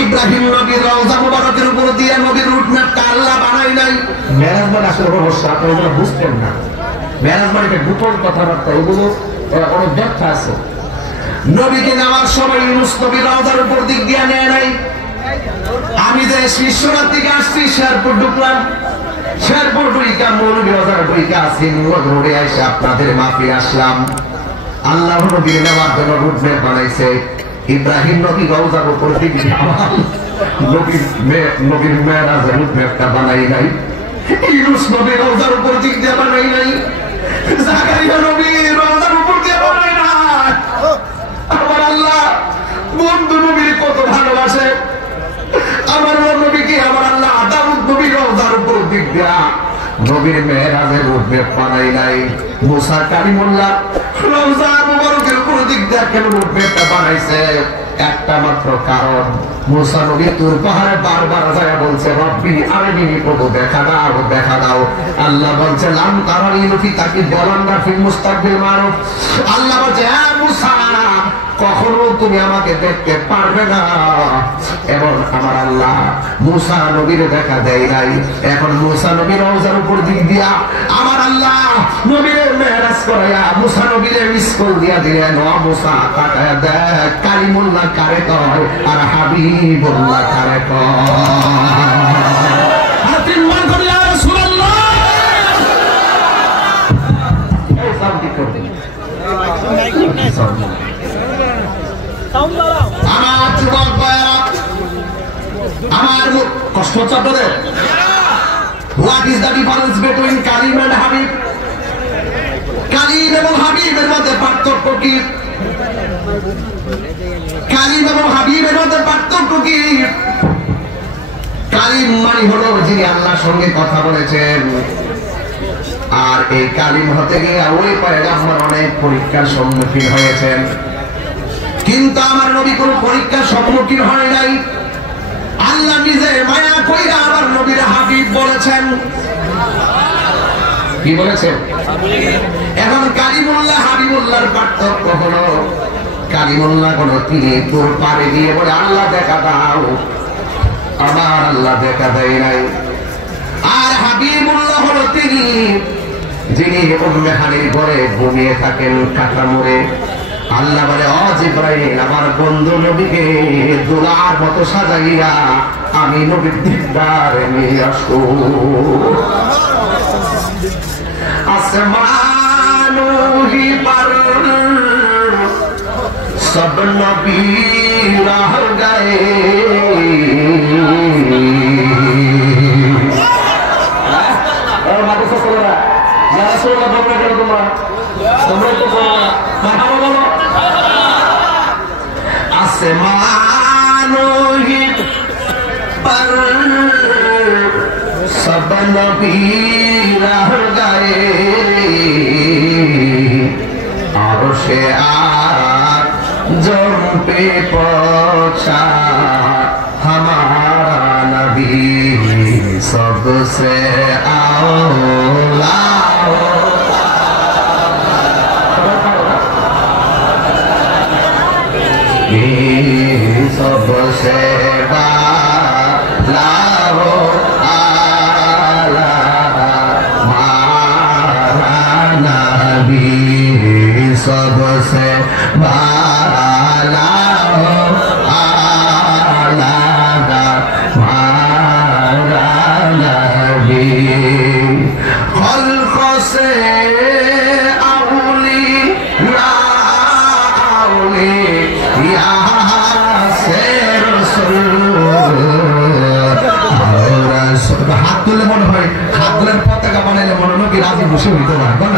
ইব্রাহিম নবীর রওজা মুবারকের উপর দিয়ে নবীর রুটম্যাপটা আল্লাহ বানাই নাই। মেরাজ মানে আসলে রহস্য, আপনারা বুঝতেন না। মেরাজ মানে একটা গোপন কথাবার্তা, এগুলো অনেক ব্যাখ্যা আছে। নবীকে নেওয়ার সময় ইউনুস নবীর রওজার উপর দিক দিয়ে নেয় নাই। আমি যে বিশ্বনাথ থেকে আসছি শেরপুর ঢুকলাম, শেরপুর ঢুইকা মৌলভী বাজার ঢুইকা সিংহ রোডে এসে আপনাদের মাফি আসলাম। আল্লাহ নবীর নেওয়ার জন্য রুটম্যাপ বানাইছে। ইব্রাহিম নবী রওজার উপর দিক দিয়ে নবীর মেরাজের রুটম্যাপটা বানাই নাই। ইউনুস নবী রওজার উপর দিক দিয়ে বানাই নাই। জাকারিয়া নবী রওজার উপর দিয়ে বানাই নাই। আমার আল্লাহ বন্ধু নবীর কত ভালোবাসে। আমার নবীকে আমার আল্লাহ দাউদ নবীর রওজার উপর দিক দিয়া নবীর মেরাজের রুটম্যাপ বানাই নাই। মুসা কালিমুল্লাহ রওজা মুবারকের উপর দিক দিয়া কেন রুটম্যাপটা বানাইছে? একটা মাত্র কারণ, মুসা নবী তুর পাহাড়ে বারবার যায় বলছে রব্বি আরিনি, প্রভু দেখা দাও দেখা দাও। আল্লাহ বলছে লাম তারানি ফি তাকিবালান্না ফিল মুস্তাকবিল মারুফ। আল্লাহ বলছে হ্যাঁ মুসা, কখনো তুমি আমাকে দেখতে পারবে না। এবং আমার আল্লাহ মুসা নবীর দেখা দেয় নাই। এখন মুসা নবীর রওজার উপর দিক দিয়া আমার আল্লাহ নবীর মেরাজ করায়া মুসা নবীর মিসকল দিয়া দিলেন। ও মুসা তাকায়া দেখ কালিমুল্লাহ কারে কয় আর হাবিবুল্লাহ কারে আমার যুবক ভাইয়েরা, আমার কষ্ট হচ্ছে আপনাদের? What is the difference between Kalim and Habib? Kalim এবং হাবিবের মধ্যে পার্থক্য কি? কালিম এবং হাবিবের মধ্যে পার্থক্য কি? কালিম মানে হলো যিনি আল্লাহর সঙ্গে কথা বলেছেন। আর এই কালিম হতে গিয়ে ওই পয়গম্বর অনেক পরীক্ষার সম্মুখীন হয়েছেন, কিন্তু আমার নবী কোন পরীক্ষার সম্মুখীন হয় নাই। আল্লাহ নিজে মায়া কইরা আমার নবীর হাবিব বলেছেন। কি বলেছেন? এখন কালিমুল্লাহ হাবিবুল্লাহর পার্থক্য হলো, কালিমুল্লাহ কোন তিনি তোর পারে গিয়ে বলে আল্লাহ দেখা দাও, আমার আল্লাহ দেখা দেয় নাই। আর হাবিবুল্লাহ হলো তিনি যিনি উম্মে হানির ঘরে ঘুমিয়ে থাকেন কাঁটামোড়ে। আল্লাহ বলে ও জিবরাইল, আমার বন্ধু নবীকে দোলার মতো সাজাইয়া আমি নবীর দিদারে নিয়ে আসো। আসমানুহি পর সব নবী রহ গয়ে, আসমানুহি পর সব নবী রহ গয়ে, আরশে आज़म पे पहुंचा हमारा नबी सबसे आला। सबसे बाला हो आला हमारा नबी सबसे बाला हो आला हमारा नबी। खल्क़ से हाथ तुले मन है हाथ तुले पताका बनाइले मन नबी राजी खुशी हुई तो ना ना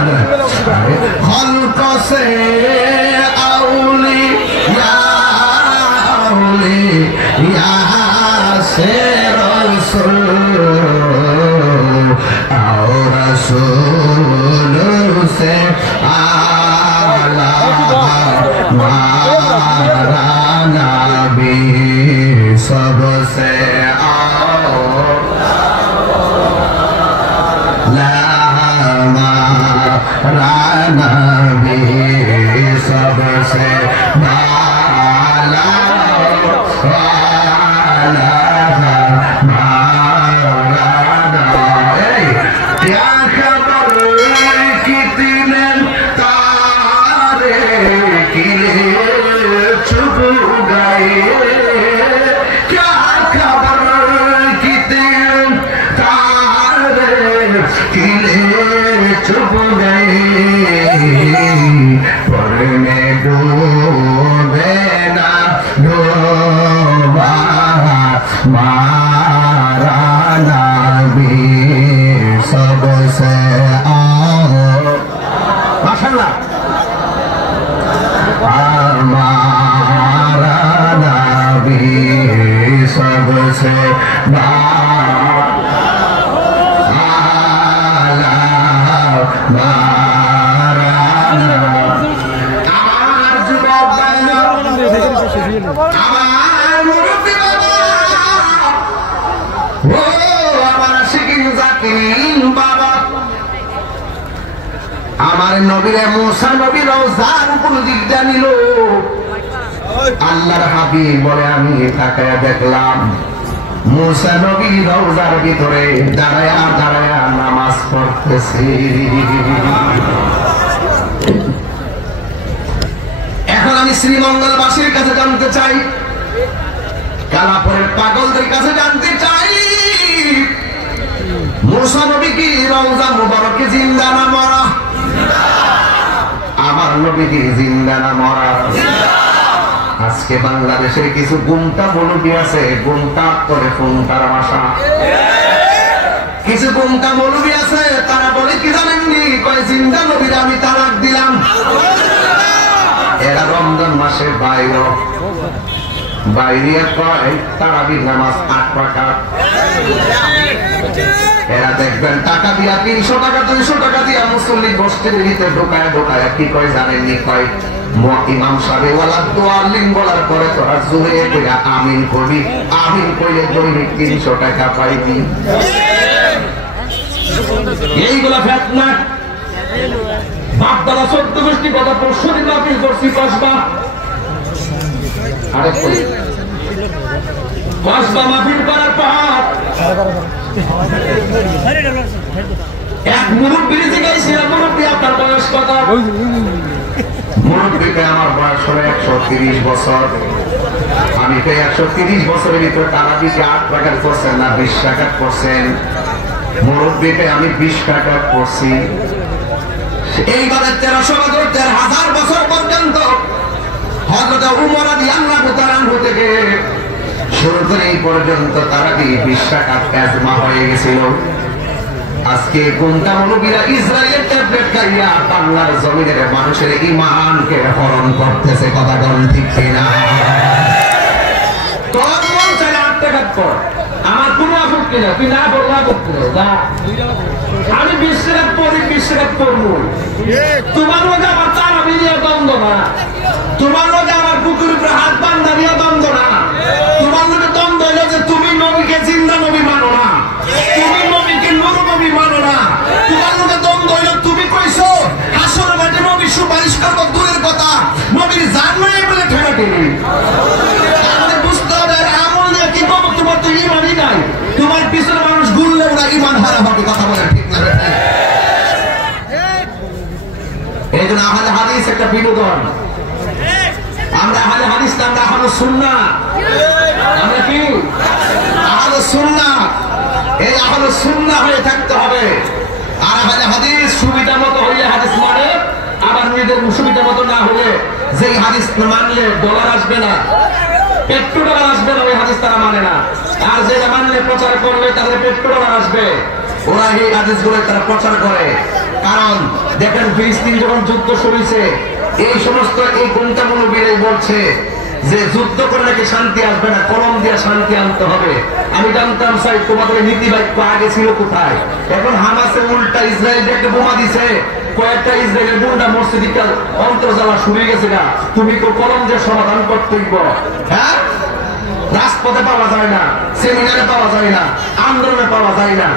खल्क़ से औलिया से रसूल और रसूल से आला हमारा नबी सबसे नबी सबसे बाला गए क्या खबर कितने तारे खिले चुप गए पढ़ने डूबे ना डूबा मारा नबी सबसे माशाल्लाह हमारा नबी सबसे আমার নবীরে মুসা নবী রওজার উপর দিক জানিল আল্লাহর হাবিব বলে আমি তাকায়া দেখলাম মুসা নবী রওজার ভিতরে দাঁড়ায়া দাঁড়ায়া নামাজ পড়তেছে। এখন আমি শ্রীমঙ্গলবাসীর কাছে জানতে চাই, কালাপুরের পাগলদের কাছে জানতে চাই, মুসা নবী কি রওজা মুবারকে জিন্দা না মরা? আমার নবী কি জিন্দা না মরা? আজকে বাংলাদেশের কিছু গুমটা মৌলবী আছে, গুমটা করে ফোনটার ভাষা। কিছু গুমটা মৌলবী আছে, তারা বলে কি জানেননি, কয় জিন্দা নবীর আমি তালাক দিলাম। এরা রমজান মাসে বাইরে বাইরে কয় তারাবির নামাজ 8 রাকাত। এরা দেখবেন টাকা দিয়া 300 টাকা 200 টাকা দিয়া মুসল্লি বস্তির ভিতরে ঢোকায় ঢোকায় কি কয় জানেননি, কয় ইমাম সাহেব ওয়ালা দোয়া লিঙ্গ বলার পরে তোরা জোরে কইরা আমিন করবি, আমিন কইলে দৈনিক 300 টাকা পাইবি। এইগুলা ফিতনা। বাপ দাদা 14 গোষ্ঠী কথা পরশু দিন আপিল করছি কসবা, আরে কসবা মাহফিল করার পর এক মুরব্বী জিজ্ঞাসা, মুরব্বী আপনার বয়স কত? মুরব্বীকে আমার বয়স হলো 130 বছর। আমি তো 130 বছরের ভিতরে তারাবিকে 8 টাকার করছেন না 20 টাকার করছেন? মুরব্বীকে আমি 20 টাকা করছি। এইবারে 1300 বছর পর্যন্ত হযরত উমর রাদিয়াল্লাহু তাআলা আনহু থেকে শুরু করে এই পর্যন্ত তারাবি 20 টাকা এজমা হয়ে গেছিল। আজকে কোনটা মুরব্বীরা ইসরায়েলের ট্যাবলেট খাইয়া বাংলার জমিনের মানুষের ঈমানকে হরণ করতেছে, কথা বলেন ঠিক কিনা? তোর মন চাই 8 টাকা পর, আমার কোনো আপত্তি নেই, তুই না বললে আপত্তি নেই। আমি 20 টাকা পড়ি, 20 টাকা পড়বো। তোমার মধ্যে আমার তারাবি নিয়ে দ্বন্দ্ব না, তোমার মধ্যে আমার বুকের উপরে হাত বান্ধা নিয়ে দ্বন্দ্ব না। তোমার মধ্যে দ্বন্দ্ব হলো যে তুমি নবীকে জিন্দা নবী মানো না, তুমি নবীকে নূর নবী মানো না। তোমার মধ্যে দ্বন্দ্ব হলো তুমি কইছো হাসর মাঠে নবী সুপারিশ করবো, দূরের কথা নবীর জান নাই বলে ঠেকাঠেকি। তাহলে বুঝতে হবে আমল নিয়ে কি করবো, তোমার তো ঈমানই নাই। তোমার পিছনে মানুষ ঘুরলে ওরা ঈমান হারা হবে, কথা বলে ঠিক না? এই জন্য আহলে হাদিস একটা বিনোদন। আমরা আহলে হাদিস না, আমরা আহলে সুন্নাহ। আমরা কি আহলে সুন্নাহ? এই আহলে সুন্নাহ হয়ে থাকতে হবে। আর আহলে হাদিস সুবিধা মতো হইলে হাদিস মানে, আবার নিজেদের সুবিধা মতো না হলে যেই হাদিস মানলে ডলার আসবে না, পেট্রোল আসবে না, ওই হাদিস তারা মানে না। আর যেটা মানলে প্রচার করলে তাদের পেট্রোল আসবে, ওরা এই হাদিসগুলো তারা প্রচার করে। কারণ দেখেন ফিলিস্তিন যখন যুদ্ধ শুরু হয়েছে, এই সমস্ত এই গুমটামূলক বলছে যে যুদ্ধ করে নাকি শান্তি আসবে না, কলম দিয়ে শান্তি আনতে হবে। আমি জানতাম চাই তোমাদের নীতি বাক্য আগে ছিল কোথায়? এখন হামাসে উল্টা ইসরায়েল একটা বোমা দিছে, কয়েকটা ইসরায়েলের গুন্ডা মসজিদটা অন্তর্জালা শুরু গেছে না, তুমি তো কলম দিয়ে সমাধান করতে হইব। হ্যাঁ, রাজপথে পাওয়া যায় না, সেমিনারে পাওয়া যায় না, আন্দোলনে পাওয়া যায় না।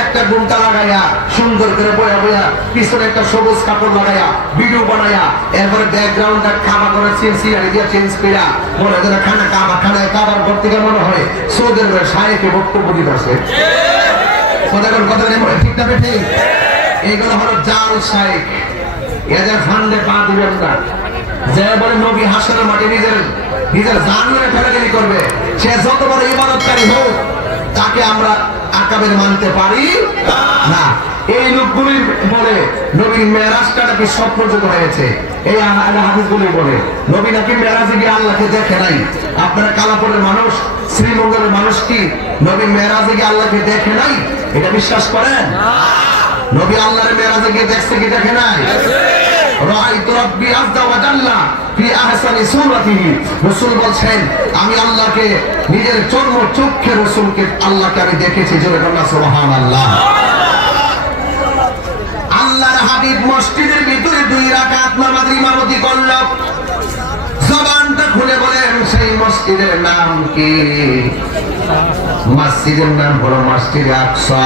একটা গুমটা লাগাইয়া সুন্দর করে বয়া বয়া পিছনে একটা সবুজ কাপড় লাগাইয়া ভিডিও বানাইয়া এরপরে ব্যাকগ্রাউন্ডটা খাবার করে সিনারি দিয়ে চেঞ্জ করিয়া মনে করে খানা খানায় খাবার ভর্তি করে মনে হয় সৌদি আরবের শায়েখে বক্তব্য দিতে আসে। কথা মনে ঠিক না ঠিক? এইগুলো হলো জাল শায়েখ। এদের ফান্ডে পা দিবেন না। যে বলে নবী হাসরের মাঠে নিজের নিজের জান মেরে ফেলাফেলি করবে, সে যত বড় ইবাদতকারী হোক, তাকে আমরা আকাবের মানতে পারি না। এই লোকগুলি বলে নবীর মেরাজটা নাকি স্বপ্নযুগ হয়েছে। এই হাদিসগুলি বলে নবী নাকি মেরাজে গিয়ে আল্লাহকে দেখে নাই। আপনারা কালাপুরের মানুষ, শ্রীমঙ্গলের মানুষ কি নবী মেরাজে গিয়ে আল্লাহকে দেখে নাই? এটা বিশ্বাস করেন? নবী আল্লাহর মেরাজে গিয়ে দেখছে কি দেখে নাই? রাআইতু রাব্বি আযজা ওয়া জাল্লা ফি আহসানি সূরাতিহি। রাসূল বলেন আমি আল্লাহকে নিজের চক্ষে রাসূলকে আল্লাহকে আমি দেখেছি। জোরে বলুন সুবহানাল্লাহ। আল্লাহর হাবিব মসজিদের ভিতরে 2 রাকাত নামাজ ইমামতি করল। জবানটা খুলে বলেন সেই মসজিদের নাম কি? মসজিদের নাম হলো মসজিদে আকসা।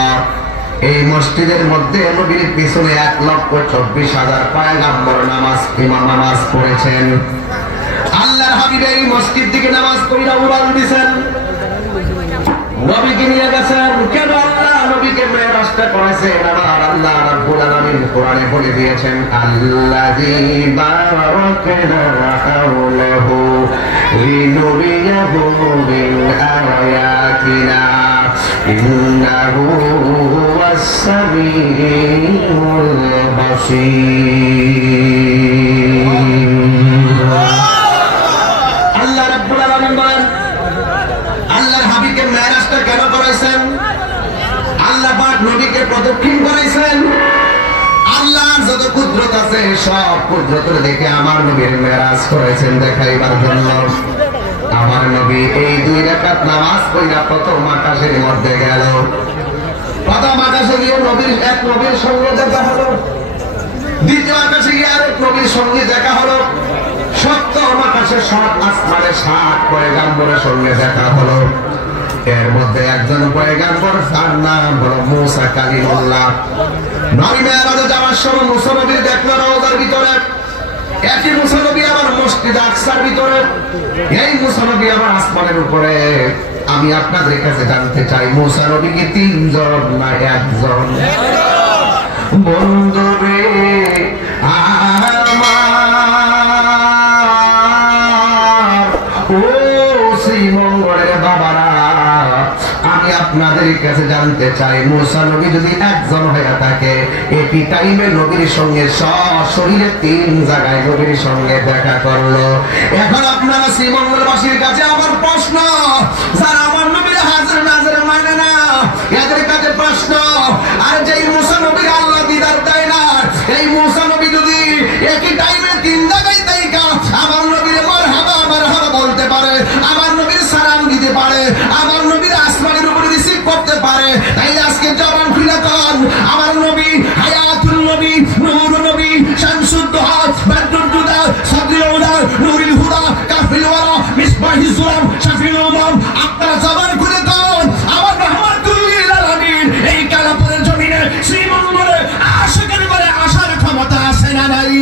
এই মসজিদের মধ্যে নবীর পিছনে 1,24,000 পয়গম্বর নামাজ পড়েছেন। আল্লাহর হাবিব এই মসজিদ থেকে নামাজ পড়া উড়াল দিয়েছেন, নবীকে নিয়ে গেছেন। কেন আল্লাহ নবীকে মেরাজটা করেছেন? আমার আল্লাহ রাব্বুল আলামিন কোরআনে বলে দিয়েছেন, আল্লাযী বারাকনা হাওলাহু লিনুরিয়াহু মিন আয়াতিনা ইন্নাহু হুয়াস সামিউল বাসীর। আল্লাহ রাব্বুল আলামিন বলেন আল্লাহর হাবিবকে মেরাজটা কেন করাইছেন? আল্লাহ পাক নবীকে প্রদক্ষিণ করাইছেন। আল্লাহর যত কুদরত আছে সব কুদরত দেখে আমার নবীর মেরাজ করাইছেন দেখাইবার জন্য। আমার নবী এই 2 রাকাত নামাজ পড়া প্রথম আকাশের মধ্যে গেল। প্রথম আকাশে গিয়ে এক নবীর সঙ্গে দেখা হলো, দ্বিতীয় আকাশে গিয়ে আরেক নবীর সঙ্গে দেখা হলো, সপ্তম আকাশে 7 আসমানে 7 পয়গম্বরের সঙ্গে দেখা হলো। এর মধ্যে একজন পয়গম্বর, তার নাম হলো মুসা কালিমুল্লাহ। নবী মেরাজে যাওয়ার সময় মুসা নবীর দেখলো রওজার ভিতরে, একই মুসা নবী আবার মসজিদ আকসার ভিতরে, এই মুসা নবী আবার আসমানের উপরে। আমি আপনাদের কাছে জানতে চাই মুসা নবী কি 3 জন না 1 জন? বন্ধুরে শ্রীমঙ্গলের বাবারা, আমি আপনাদের কাছে জানতে চাই মুসা নবী যদি 1 জন হয়ে থাকে, একই টাইমে নবীর সঙ্গে শরীরে 3 জায়গায় নবীর সঙ্গে দেখা করলো। এখন আপনারা শ্রীমঙ্গলবাসীর কাছে আমার প্রশ্ন, যারা আমার নবীর হাজির নাজির মানে না, এদের কাছে প্রশ্ন, আর যেই মুসা নবীর আল্লাহ দিদার দেয় না, এই মুসা নবী যদি একই টাইমে 3 জায়গায় দেখা আমার নবীর মারহাবা মারহাবা বলতে পারে, আমার নবীর সালাম দিতে পারে, আমার নবীর আসমানের উপরে রিসিভ করতে পারে, তাই আজকে জবান খুলে কন আমার নবী হায়াতুল নবী, নূরুন নবী, শামসুদ দুহা, বাদরুদ দুদা, সাদরুল উদা, নূরুল হুদা, কাফিল ওয়ারা, মিসবাহিজ জুলাম, শাফিউল উমাম। আপনারা জবান খুলে কন আমার রহমাতুল লিল আলামিন এই কালাপুরের জমিনে শ্রীমঙ্গলে আশিকের করে আসার ক্ষমতা আছে না নাই?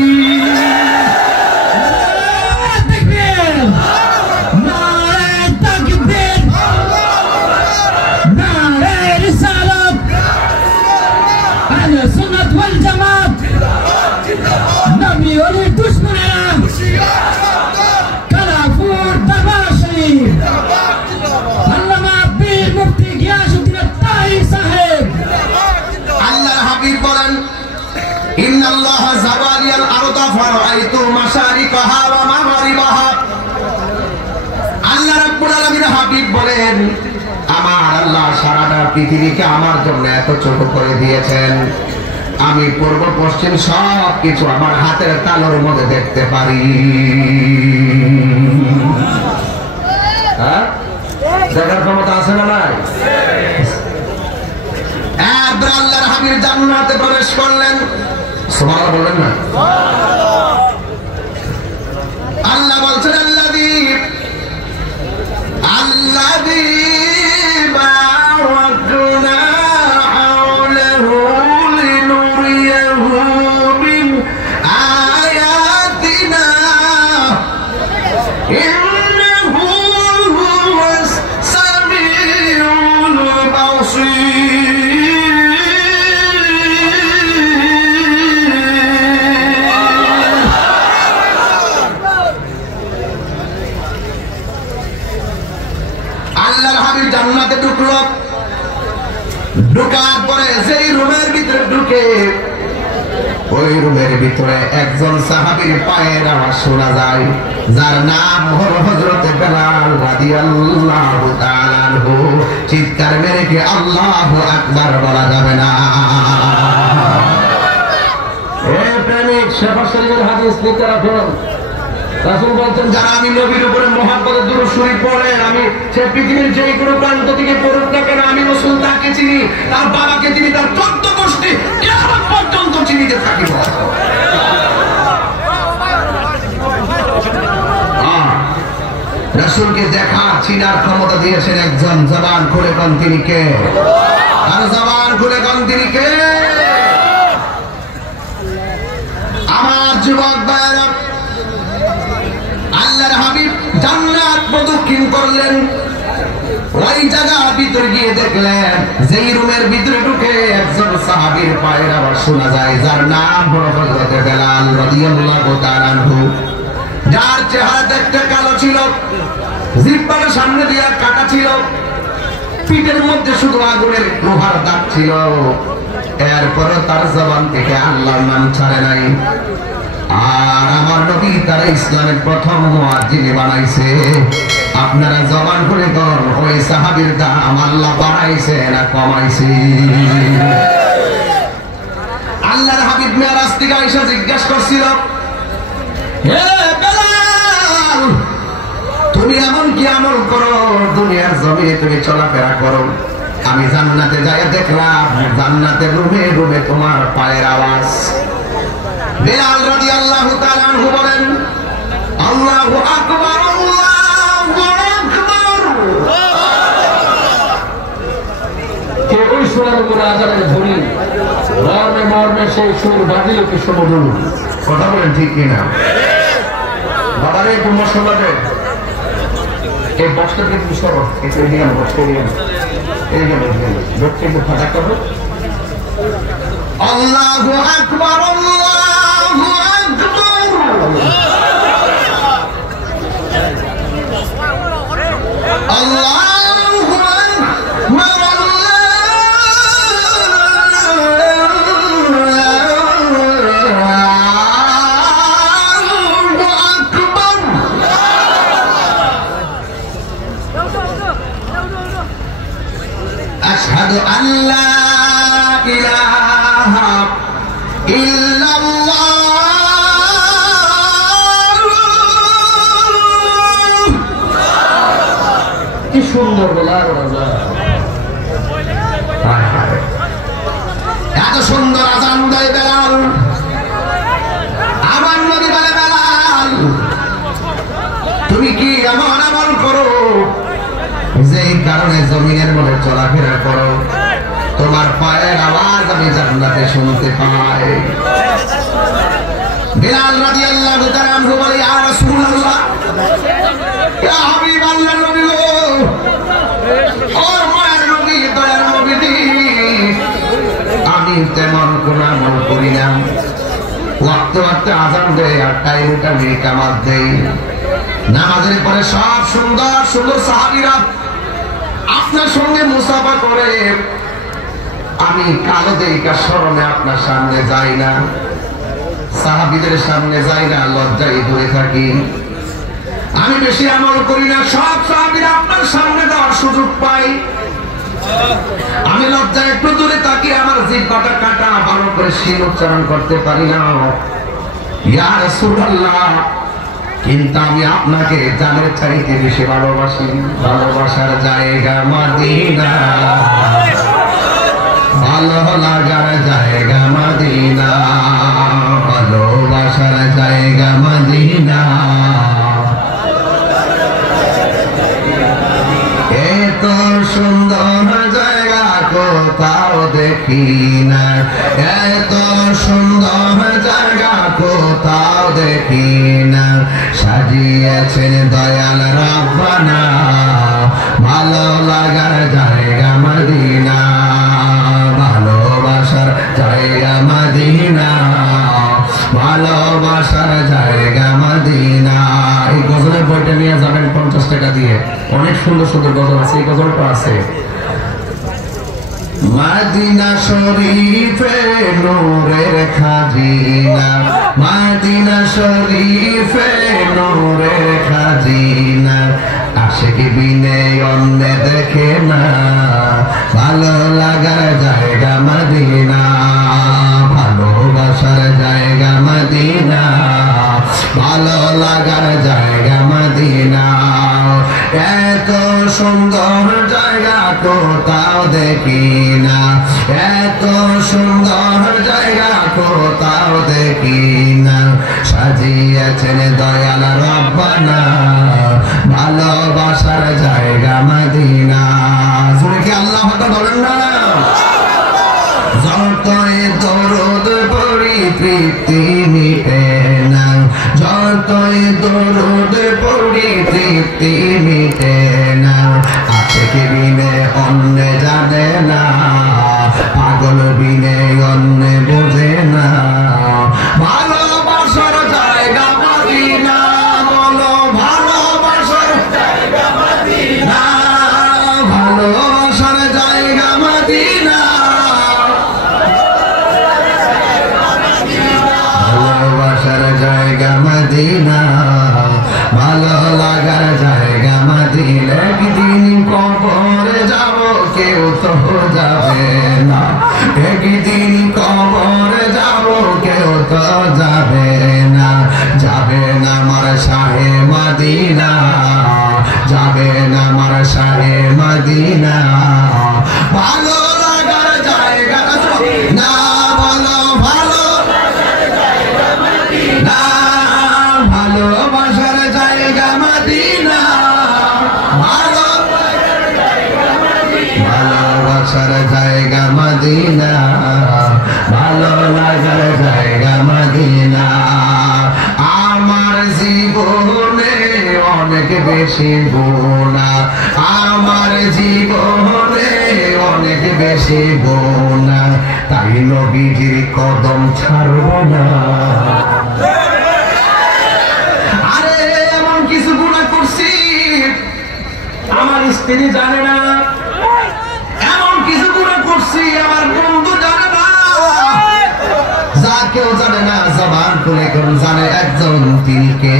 আল্লাহ রাব্বুল আলামিন হাবিব বলেন আমার আল্লাহ সারাটা পৃথিবীকে আমার জন্য এত ছোট করে দিয়েছেন, আমি পূর্ব পশ্চিম সব কিছু আমার হাতের তালুর মধ্যে দেখতে পারি। দেখার ক্ষমতা আছে না নাই? আল্লাহর হাবিব জান্নাতে প্রবেশ করলেন, সুবহানাল্লাহ বলেন না? আল্লাহ বলছেন আল্লাযী বারাকনা হাওলাহু লিনুরিয়াহু মিন আয়াতিনা ইন্নাহু হুয়াস সামিউল বাসীর। আল্লাহর হাবিব জান্নাতে ঢুকলো, ঢোকার পরে সেই রুমের ভিতরে ঢুকে ওই রুমের ভিতরে একজন সাহাবীর পায়ের আওয়াজ শোনা যায়, যার নাম হলো হযরতে বেলাল রাদিয়াল্লাহু তাআলা আনহু। চিৎকার মেরে কি আল্লাহু আকবার বলা যাবে না? এ প্রেমিক, শেফা শরীফের হাদিস লিখে রাখুন। রাসূল বলতেন, যারা আমি নবীর উপরে মহব্বতের দুরূদ শরীফ পড়েন, আমি সে পৃথিবীর যেই কোনো প্রান্ত থেকে পড়ুক না কেন, আমি রাসূল তাকে চিনি, তার বাবাকে চিনি, তার 14 গোষ্ঠী কিয়ামত পর্যন্ত চিনিতে থাকিব। রাসূলকে দেখা চিনার ক্ষমতা দিয়েছেন একজন। জবান খুলে কোন তিনি কে? আর জবান খুলে কোন তিনি কে? আমার যুবক ভাইরা, আল্লাহর হাবিব জান্নাত প্রদক্ষিণ করলেন। ওই জায়গার ভিতরে গিয়ে দেখলেন, যেই রুমের ভিতরে ঢুকে একজন সাহাবীর পায়ের আওয়াজ শোনা যায়, যার নাম হলো হযরতে বেলাল রাদিয়াল্লাহু তাআলা আনহু। যার চেহারা দেখতে কালো ছিল, জিহ্বার সামনে দিয়ে কাটা ছিল, পিঠের মধ্যে শুধু আগুনের লোহার দাগ ছিল। এরপরে তার জবান থেকে আল্লাহর নাম ছাড়ে নাই। আর আমার নবী তারা ইসলামের প্রথম মুয়াজ্জিন বানাইছে। আপনারা জবান করে কোন ওই সাহাবীর দাম আল্লাহ বাড়াইছে না কমাইছে? আল্লাহর হাবিব মেরাজ থেকে আয়েশা জিজ্ঞাসা করছিল, হে বেলাল, তুমি এমন কি আমল করো, দুনিয়ার জমিনে তুমি চলাফেরা করো, আমি জান্নাতে যাই দেখলাম জান্নাতের রুমে রুমে তোমার পায়ের আওয়াজ। বেলাল রাদিয়াল্লাহু তাআলা আনহু বলেন, আল্লাহু আকবার, আল্লাহু আকবার। কে ওই সুরের উপরে আযানের ধ্বনি মর্মে মর্মে সেই সুর বাজিয়ে কি সমুদ্র? কথা বলেন ঠিক কিনা? বাবারে একটু মশলা দেন, এই বক্সটাকে কি সরো, এটা দিয়ে বক্সটা দিয়ে এই গেল লোককে একটু ফাঁকা করো। আল্লাহু আকবার, আল্লাহু আকবার। আল্লাহু আকবার, আশহাদু আল্লা ইলাহা ইল্লাল্লাহ। কি সুন্দর বেলাল, এত সুন্দর আযান দেয় বেলাল। আমার নবী বলে, বেলাল তুমি কি এমন আমল করো যেই কারণে জমিনের মধ্যে চলাফেরা করো, তোমার পায়ের আওয়াজ আমি জান্নাতে শুনতে পাই? বেলাল রাদিয়াল্লাহু তাআলা আনহু বলে, ইয়া রাসূলুল্লাহ, ইয়া হাবিবাল্লাহ, নবী গো, ও মায়ের নবী, দয়ার নবী, আমি তেমন কোন আমল করি না। ওয়াক্তে ওয়াক্তে আযান দেয় আর টাইমে টাইমে ইকামত দেয়। নামাজের পরে সব সুন্দর সুন্দর সাহাবীরা আপনার সঙ্গে মুসাফা করে, আমি কালো দেইকা শরমে আপনার সামনে যাই না, সাহাবীদের সামনে যাই না, লজ্জায় দূরে থাকি। আমি বেশি আমল করি না, সব সাহাবীরা আপনার সামনে যাওয়ার সুযোগ পাই, আমি লজ্জায় একটু দূরে থাকি, আমার জিহ্বাটা কাটা, ভালো করে শিল উচ্চারণ করতে পারি না। ইয়া রাসূলুল্লাহ, কিন্তু আমি আপনাকে জানের চাইতে বেশি ভালোবাসি। ভালোবাসার জায়গা মদিনা, ভালো লাগার জায়গা মদিনা, ভালোবাসার জায়গা মদিনা। এত সুন্দর জায়গা কোথাও দেখি না, এত সুন্দর জায়গা কোথাও দেখি না, সাজিয়েছেন দয়াল রাব্বানা, ভালো লাগার জায়গা মদিনা, ভালোবাসার জায়গা মদিনা, ভালোবাসার জায়গা মদিনা। এই গজলের বইটা নিয়ে যাবেন 50 টাকা দিয়ে। অনেক সুন্দর সুন্দর গজল আছে, এই গজলটা আছে মদিনা শরীফে নূরের খাজিনা, মদিনা শরীফে নূরের খাজিনা, আশিক বিনে অন্য দেখে না, ভালো লাগার জায়গা মদিনা, ভালোবাসার জায়গা মদিনা, ভালো লাগার জায়গা মদিনা, এত সুন্দর জায়গা কোথাও দেখি না, এত সুন্দর জায়গা কোথাও দেখি না, সাজিয়েছেন দয়াল রব্বানা, ভালোবাসার জায়গা মদিনা। শুনে কি আল্লাহ বলেন না? যতই দরুদ পড়ি তৃপ্তি মিটে না, যতই দরুদ পড়ি তৃপ্তি মিটে না, আশিক বিনে অন্য জানে না, পাগল বিনে অন্য বোঝে না, ভালোবাসার জায়গা মদিনা, বলো ভালোবাসার জায়গা মদিনা, ভালোবাসার জায়গা মদিনা, ভালোবাসার জায়গা মদিনা, ভালো লাগার জায়গা মদিনা। একদিন কবরে যাব কেউ তো যাবে না, একদিন কবরে যাব কেউ তো যাবে না, যাবে না আমার শাহে মদিনা, যাবে না আমার শাহে মদিনা, ভালো লাগার জায়গা না, বলো ভালো না, ভালোবাসার জায়গা মদিনা, ভালোবাসার জায়গা মদিনা, ভালো লাগার জায়গা মদিনা। আমার জীবনে অনেক বেশি গুনাহ, আমার জীবনে অনেক বেশি গুনাহ, তাই নবীজির কদম ছাড়ব না। আরে এমন কিছু গুনাহ করছি আমার স্ত্রী জানে না, এমন কিছু গুনাহ করছি আমার বন্ধু জানে না, যা কেউ জানে না, জবান খুলে কেউ জানে একজন, তিনি কে?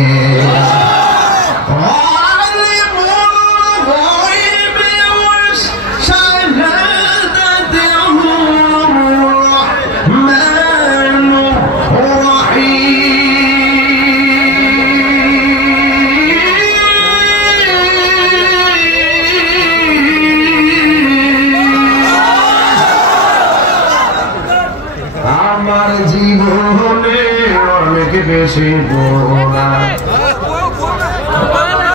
আমার জীবনে অনেক বেশি